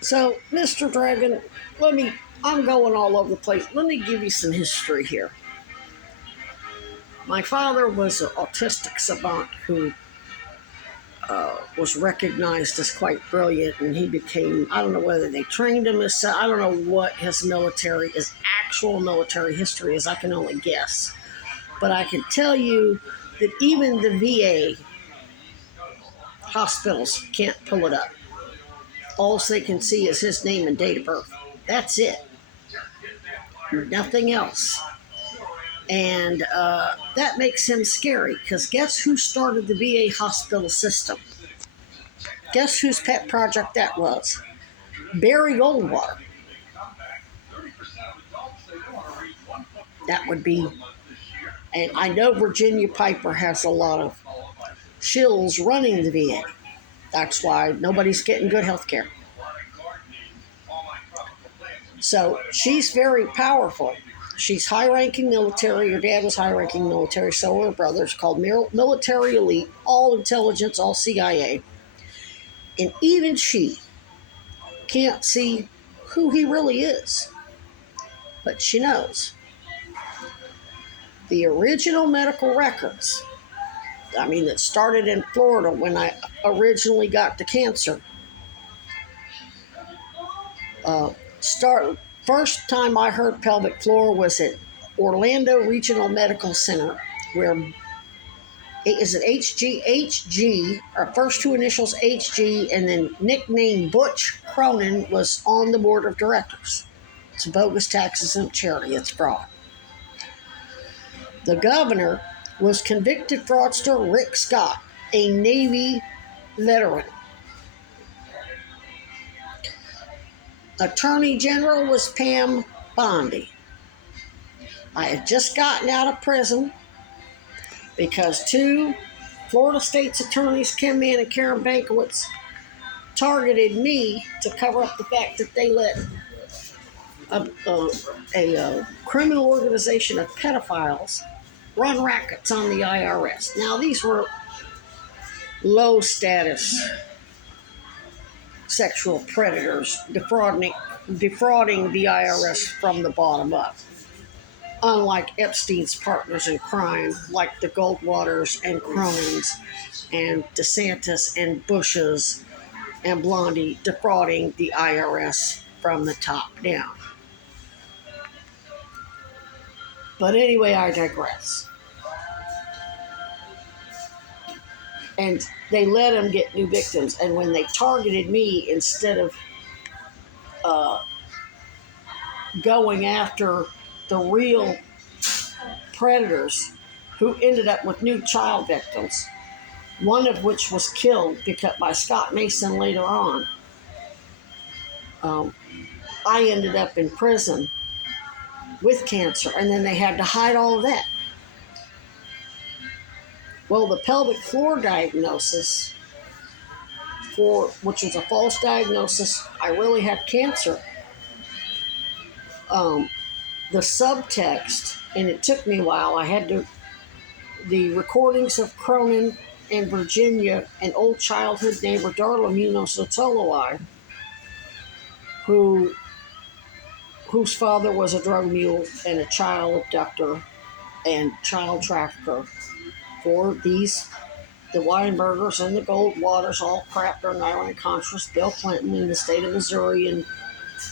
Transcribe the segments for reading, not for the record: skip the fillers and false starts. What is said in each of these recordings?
So, Mr. Dragon, I'm going all over the place. Let me give you some history here. My father was an autistic savant who was recognized as quite brilliant, and he became, I don't know whether they trained him as, I don't know what his actual military history is. I can only guess. But I can tell you that even the VA hospitals can't pull it up. All they can see is his name and date of birth. That's it. Nothing else. And that makes him scary because guess who started the VA hospital system? Guess whose pet project that was? Barry Goldwater. That would be, and I know Virginia Piper has a lot of shills running the VA. That's why nobody's getting good health care. So she's very powerful. She's high-ranking military. Her dad was high-ranking military. So were her brothers, called military elite, all intelligence, all CIA. And even she can't see who he really is. But she knows. The original medical records, it started in Florida when I originally got the cancer. First time I heard pelvic floor was at Orlando Regional Medical Center, where it is an HG, our first two initials HG, and then nicknamed Butch Cronin was on the board of directors. It's bogus taxes and charity. It's fraud. The governor was convicted fraudster Rick Scott, a Navy veteran. Attorney General was Pam Bondi. I had just gotten out of prison because two Florida State's attorneys, Kim Mann and Karen Bankowitz, targeted me to cover up the fact that they let a criminal organization of pedophiles run rackets on the IRS. Now, these were low-status sexual predators defrauding the IRS from the bottom up. Unlike Epstein's partners in crime, like the Goldwaters and Cronons and DeSantis and Bushes and Blondie defrauding the IRS from the top down. But anyway, I digress. And they let them get new victims. And when they targeted me, instead of going after the real predators who ended up with new child victims, one of which was killed by Scott Mason later on, I ended up in prison with cancer. And then they had to hide all of that. Well, the pelvic floor diagnosis, which was a false diagnosis, I really had cancer. The subtext, and it took me a while, the recordings of Cronin and Virginia, an old childhood neighbor, Darla Munoz-Otoloi, whose father was a drug mule and a child abductor and child trafficker for the Weinbergers and the Goldwaters, all crap during Iran-Contras, Bill Clinton in the state of Missouri and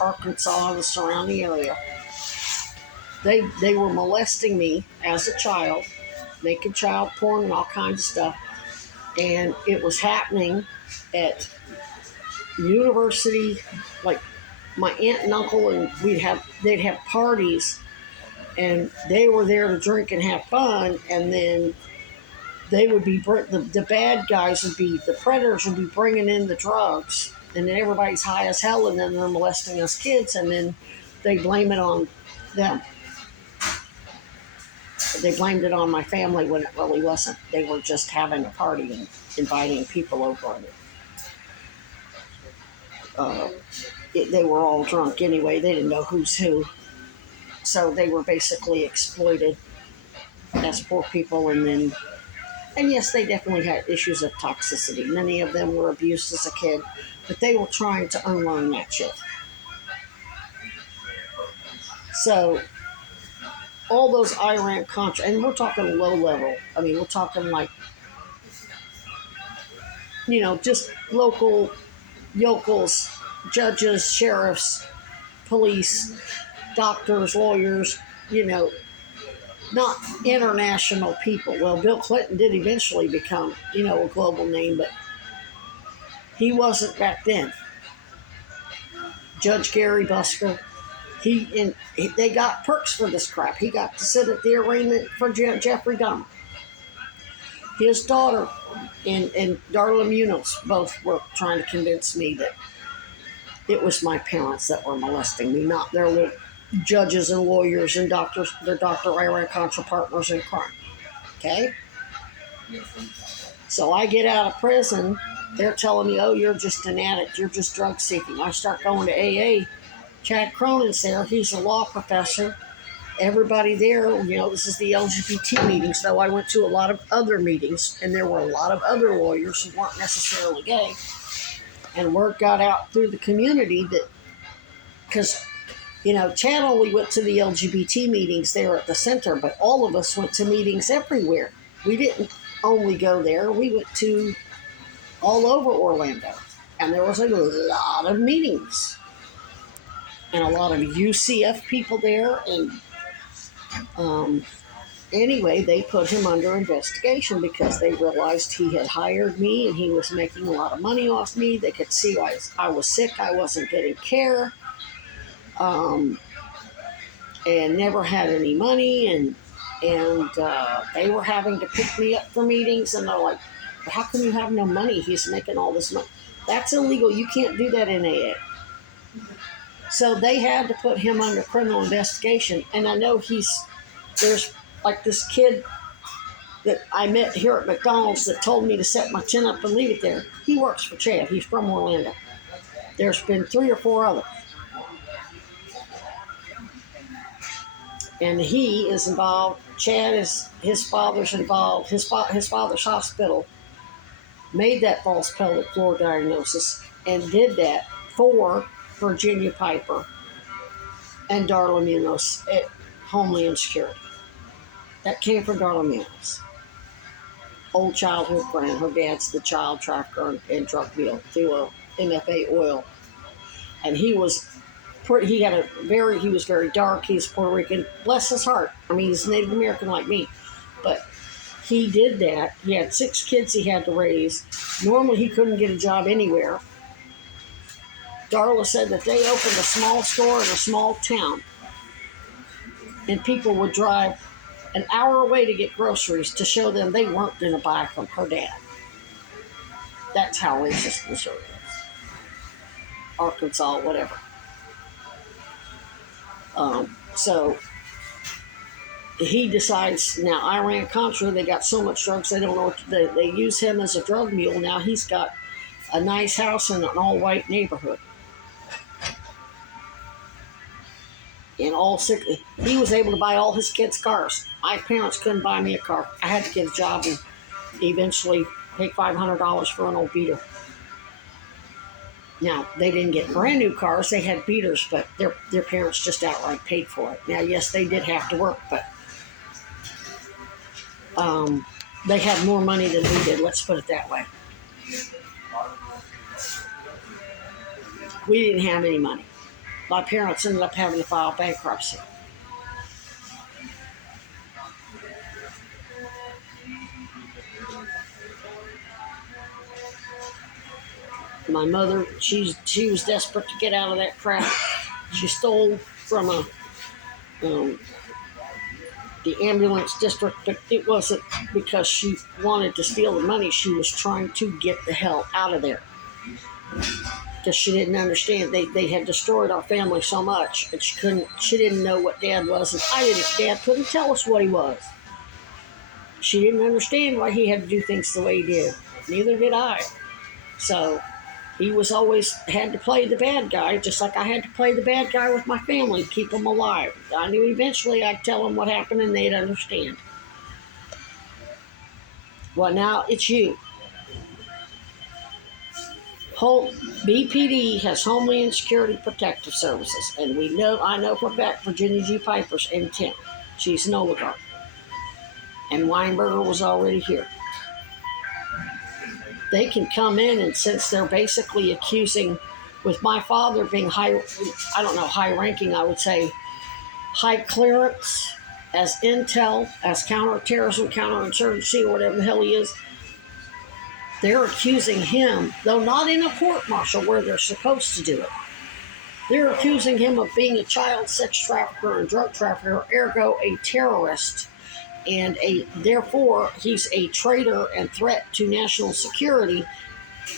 Arkansas and the surrounding area. They were molesting me as a child, making child porn and all kinds of stuff. And it was happening at university, like my aunt and uncle, and they'd have parties, and they were there to drink and have fun, and then they would be, the bad guys the predators would be bringing in the drugs, and then everybody's high as hell, and then they're molesting us kids, and then they blame it on them. They blamed it on my family when it really wasn't. They were just having a party and inviting people over. They were all drunk anyway. They didn't know who's who. So they were basically exploited as poor people, and then And yes, they definitely had issues of toxicity. Many of them were abused as a kid, but they were trying to unlearn that shit. So all those Iran Contra, and we're talking low level. I mean, we're talking like, just local yokels, judges, sheriffs, police, doctors, lawyers, you know, not international people. Well, Bill Clinton did eventually become, a global name, but he wasn't back then. Judge Gary Busker, they got perks for this crap. He got to sit at the arraignment for Jeffrey Dahmer. His daughter and Darla Munoz both were trying to convince me that it was my parents that were molesting me, not their little judges and lawyers and doctors, their Dr. Iran Contra partners in crime. Okay? So I get out of prison. They're telling me, oh, you're just an addict. You're just drug seeking. I start going to AA. Chad Cronons there. He's a law professor. Everybody there, this is the LGBT meetings, though I went to a lot of other meetings, and there were a lot of other lawyers who weren't necessarily gay. And word got out through the community that, because, Chad only went to the LGBT meetings there at the center, but all of us went to meetings everywhere. We didn't only go there. We went to all over Orlando. And there was a lot of meetings. And a lot of UCF people there. And anyway, they put him under investigation because they realized he had hired me and he was making a lot of money off me. They could see I was sick. I wasn't getting care. And never had any money. And they were having to pick me up for meetings. And they're like, how can you have no money? He's making all this money. That's illegal. You can't do that in AA. So they had to put him under criminal investigation. And I know there's like this kid that I met here at McDonald's that told me to set my chin up and leave it there. He works for Chad. He's from Orlando. There's been 3 or 4 others. And he is involved. Chad his father's involved. His father's hospital made that false pelvic floor diagnosis and did that for Virginia Piper and Darla Munoz at Homeland Security. That came from Darla Munoz. Old childhood friend. Her dad's the child trafficker and drug deal through a MFA oil. And he was very dark. He's Puerto Rican. Bless his heart. I mean, he's Native American like me. But he did that. He had 6 kids he had to raise. Normally, he couldn't get a job anywhere. Darla said that they opened a small store in a small town. And people would drive an hour away to get groceries to show them they weren't going to buy from her dad. That's how racist Missouri is. Arkansas, whatever. So he decides now Iran Contra, they got so much drugs they don't know what they use him as a drug mule. Now he's got a nice house in an all-white neighborhood. He was able to buy all his kids' cars. My parents couldn't buy me a car. I had to get a job and eventually pay $500 for an old beater. Now, they didn't get brand new cars. They had beaters, but their parents just outright paid for it. Now, yes, they did have to work, but they had more money than we did. Let's put it that way. We didn't have any money. My parents ended up having to file bankruptcy. My mother, she was desperate to get out of that crap. She stole from the ambulance district, but it wasn't because she wanted to steal the money. She was trying to get the hell out of there. Because she didn't understand. They had destroyed our family so much, and she didn't know what Dad was, and Dad couldn't tell us what he was. She didn't understand why he had to do things the way he did. Neither did I. So he was always had to play the bad guy, just like I had to play the bad guy with my family, keep them alive. I knew eventually I'd tell them what happened and they'd understand. Well, now it's you. Whole BPD has Homeland Security Protective Services, and I know for a fact Virginia G. Piper's in town. She's an oligarch, and Weinberger was already here. They can come in, and since they're basically accusing, with my father being high, I don't know, high ranking, I would say high clearance as intel, as counterterrorism, counterinsurgency, or whatever the hell he is, they're accusing him, though not in a court martial where they're supposed to do it. They're accusing him of being a child sex trafficker and drug trafficker, ergo a terrorist, and therefore he's a traitor and threat to national security,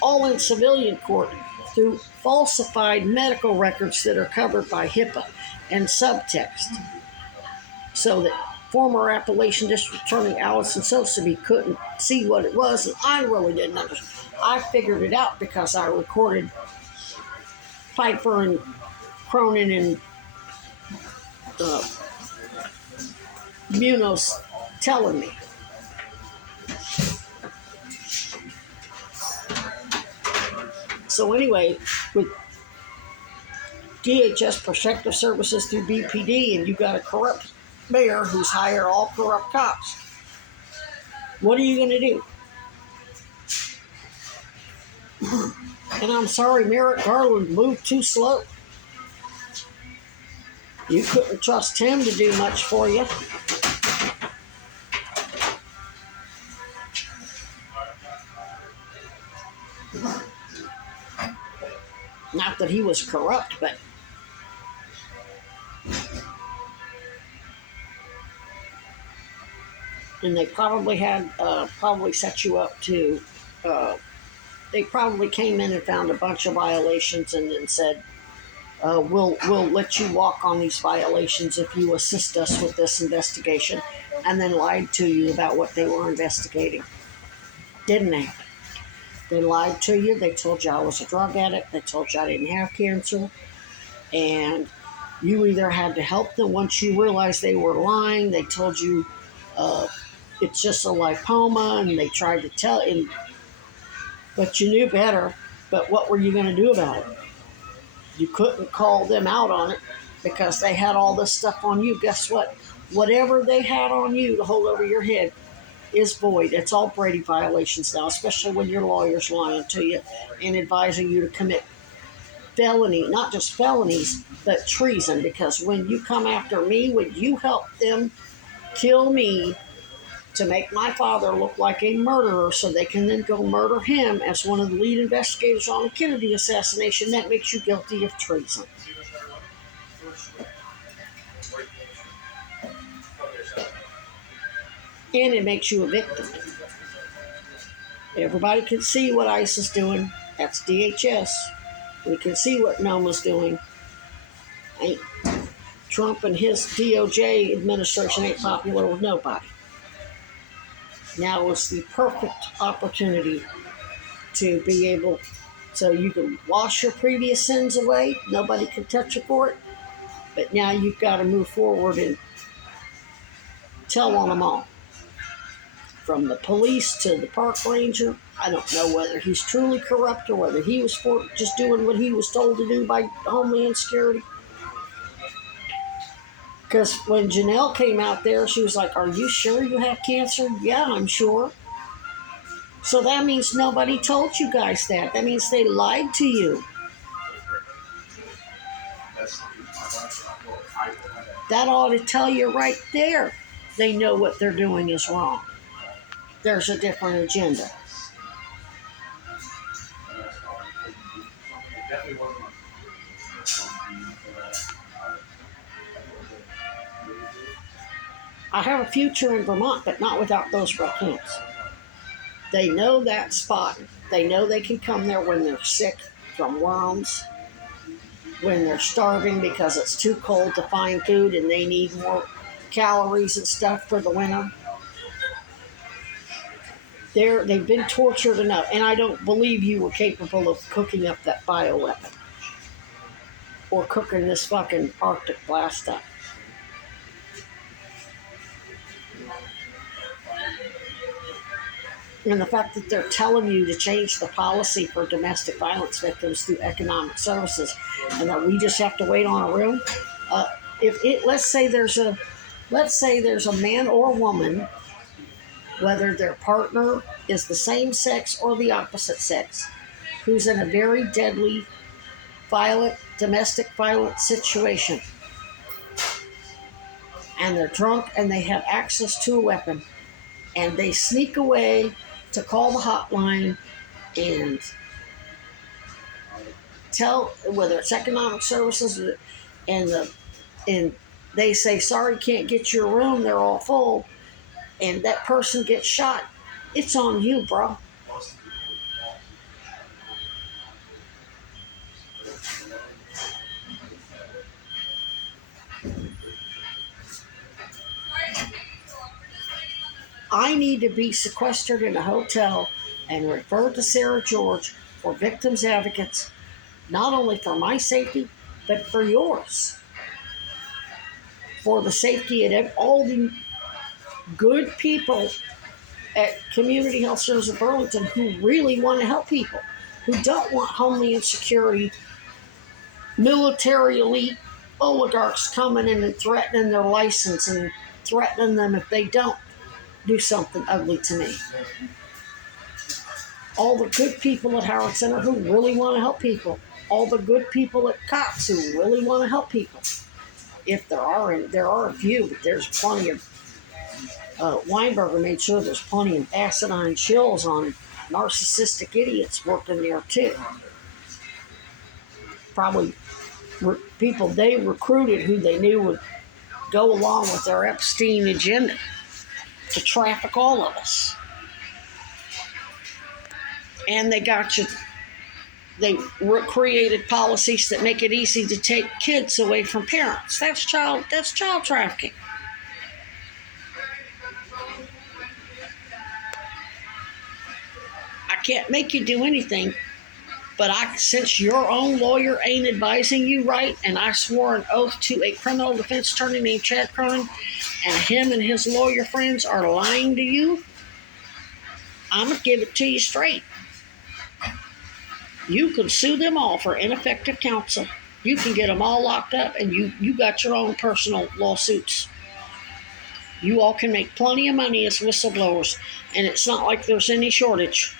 all in civilian court through falsified medical records that are covered by HIPAA and subtext, so that former Appalachian District Attorney Allison Sosebee couldn't see what it was, and I really didn't understand. I figured it out because I recorded Piper and Cronin and Munoz telling me. So anyway, with DHS Protective Services through BPD, and you got a corrupt mayor who's hired all corrupt cops, what are you going to do? And I'm sorry, Merrick Garland moved too slow. You couldn't trust him to do much for you. Not that he was corrupt, but and they probably had set you up to. They probably came in and found a bunch of violations and then said, "We'll let you walk on these violations if you assist us with this investigation," and then lied to you about what they were investigating. Didn't they? They lied to you. They told you I was a drug addict. They told you I didn't have cancer. And you either had to help them once you realized they were lying. They told you it's just a lipoma, and they tried to tell you, but you knew better. But what were you going to do about it? You couldn't call them out on it because they had all this stuff on you. Guess what? Whatever they had on you to hold over your head is void. It's all Brady violations now, especially when your lawyer's lying to you and advising you to commit felony, not just felonies, but treason. Because when you come after me, when you help them kill me to make my father look like a murderer so they can then go murder him as one of the lead investigators on the Kennedy assassination, that makes you guilty of treason. And it makes you a victim. Everybody can see what ICE is doing. That's DHS. We can see what NOMA's doing. Trump and his DOJ administration ain't popular with nobody. Now is the perfect opportunity to be able, so you can wash your previous sins away. Nobody can touch you for it. But now you've got to move forward and tell on them all. From the police to the park ranger. I don't know whether he's truly corrupt or whether he was just doing what he was told to do by Homeland Security. Because when Janelle came out there, she was like, "Are you sure you have cancer?" "Yeah, I'm sure." So that means nobody told you guys that. That means they lied to you. That ought to tell you right there. They know what they're doing is wrong. There's a different agenda. I have a future in Vermont, but not without those raccoons. They know that spot. They know they can come there when they're sick from worms, when they're starving because it's too cold to find food and they need more calories and stuff for the winter. They've been tortured enough, and I don't believe you were capable of cooking up that bioweapon or cooking this fucking Arctic blast up. And the fact that they're telling you to change the policy for domestic violence victims through economic services, and that we just have to wait on a room. Uh, if it, let's say there's a man or woman, whether their partner is the same sex or the opposite sex, who's in a very deadly, violent, domestic violence situation, and they're drunk and they have access to a weapon, and they sneak away to call the hotline and tell, whether it's economic services, and and they say, sorry, can't get your room, they're all full, and that person gets shot, it's on you, bro. I need to be sequestered in a hotel and referred to Sarah George for victims advocates, not only for my safety, but for yours, for the safety of all the good people at Community Health Services of Burlington who really want to help people, who don't want Homeland Security, military elite oligarchs coming in and threatening their license and threatening them if they don't do something ugly to me. All the good people at Howard Center who really want to help people. All the good people at Cox who really want to help people. If there are a few, but there's plenty of. Weinberger made sure there's plenty of asinine shills on narcissistic idiots working there too. Probably people they recruited who they knew would go along with their Epstein agenda to traffic all of us. And they got you. They created policies that make it easy to take kids away from parents. That's child trafficking. I can't make you do anything, but since your own lawyer ain't advising you right, and I swore an oath to a criminal defense attorney named Chad Cronin, and him and his lawyer friends are lying to you, I'm going to give it to you straight. You can sue them all for ineffective counsel. You can get them all locked up, and you got your own personal lawsuits. You all can make plenty of money as whistleblowers, and it's not like there's any shortage.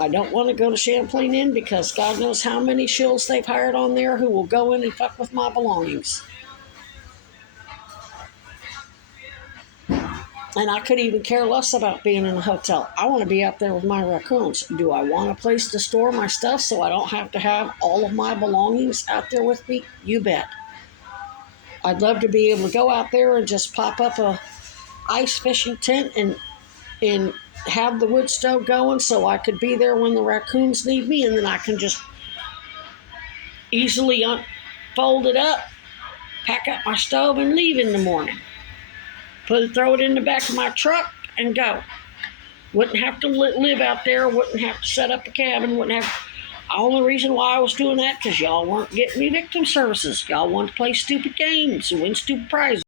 I don't want to go to Champlain Inn because God knows how many shills they've hired on there who will go in and fuck with my belongings. And I could even care less about being in a hotel. I want to be out there with my raccoons. Do I want a place to store my stuff so I don't have to have all of my belongings out there with me? You bet. I'd love to be able to go out there and just pop up a ice fishing tent and have the wood stove going so I could be there when the raccoons need me, and then I can just easily fold it up, pack up my stove, and leave in the morning. Throw it in the back of my truck and go. Wouldn't have to live out there, wouldn't have to set up a cabin, wouldn't have. The only reason why I was doing that because y'all weren't getting me victim services. Y'all wanted to play stupid games and win stupid prizes.